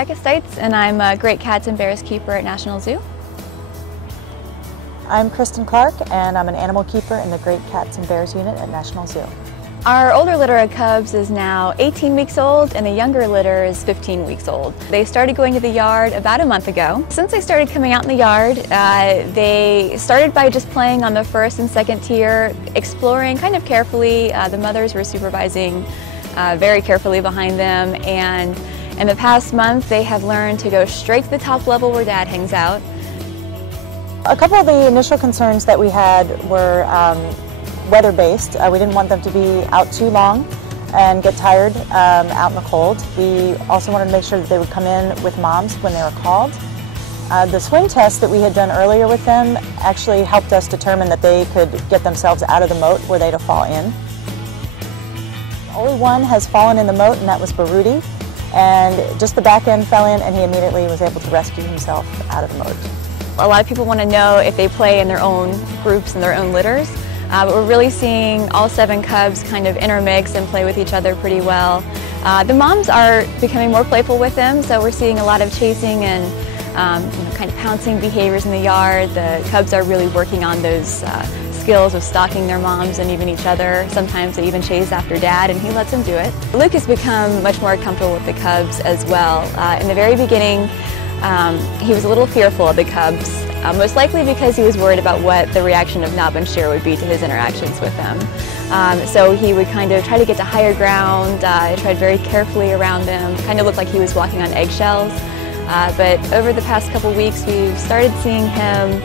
Rebecca Stites, and I'm a Great Cats and Bears keeper at National Zoo. I'm Kristen Clark, and I'm an animal keeper in the Great Cats and Bears unit at National Zoo. Our older litter of cubs is now 18 weeks old, and the younger litter is 15 weeks old. They started going to the yard about a month ago. Since they started coming out in the yard, they started by just playing on the first and second tier, exploring kind of carefully. The mothers were supervising very carefully behind them, and in the past month they have learned to go straight to the top level where Dad hangs out. A couple of the initial concerns that we had were weather-based. We didn't want them to be out too long and get tired out in the cold. We also wanted to make sure that they would come in with moms when they were called. The swing test that we had done earlier with them actually helped us determine that they could get themselves out of the moat were they to fall in. Only one has fallen in the moat, and that was Baruti, and just the back end fell in, and he immediately was able to rescue himself out of the moat. A lot of people want to know if they play in their own groups and their own litters, but we're really seeing all 7 cubs kind of intermix and play with each other pretty well. The moms are becoming more playful with them, so we're seeing a lot of chasing and kind of pouncing behaviors in the yard. The cubs are really working on those skills of stalking their moms and even each other. Sometimes they even chase after Dad, and he lets them do it. Luke has become much more comfortable with the cubs as well. In the very beginning, he was a little fearful of the cubs, most likely because he was worried about what the reaction of Nab and Cher would be to his interactions with them. So he would kind of try to get to higher ground, tread very carefully around them, kind of looked like he was walking on eggshells. But over the past couple weeks, we've started seeing him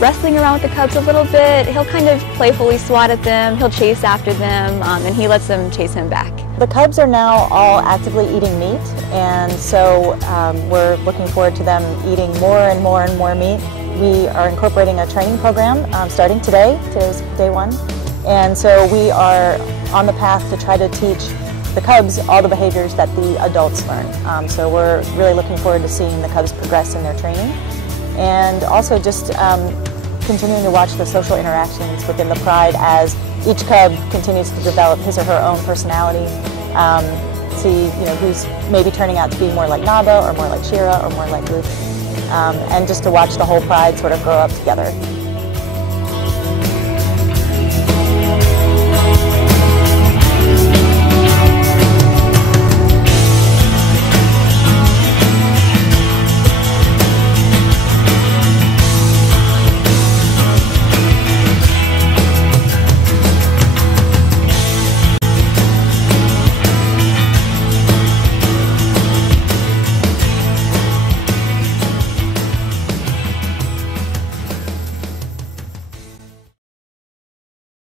wrestling around with the cubs a little bit. He'll kind of playfully swat at them, he'll chase after them, and he lets them chase him back. The cubs are now all actively eating meat, and so we're looking forward to them eating more and more and more meat. We are incorporating a training program starting today. Today's day 1. And so we are on the path to try to teach the cubs all the behaviors that the adults learn. So we're really looking forward to seeing the cubs progress in their training, and also just continuing to watch the social interactions within the pride as each cub continues to develop his or her own personality. See, who's maybe turning out to be more like Naba or more like Shira or more like Luke, and just to watch the whole pride sort of grow up together.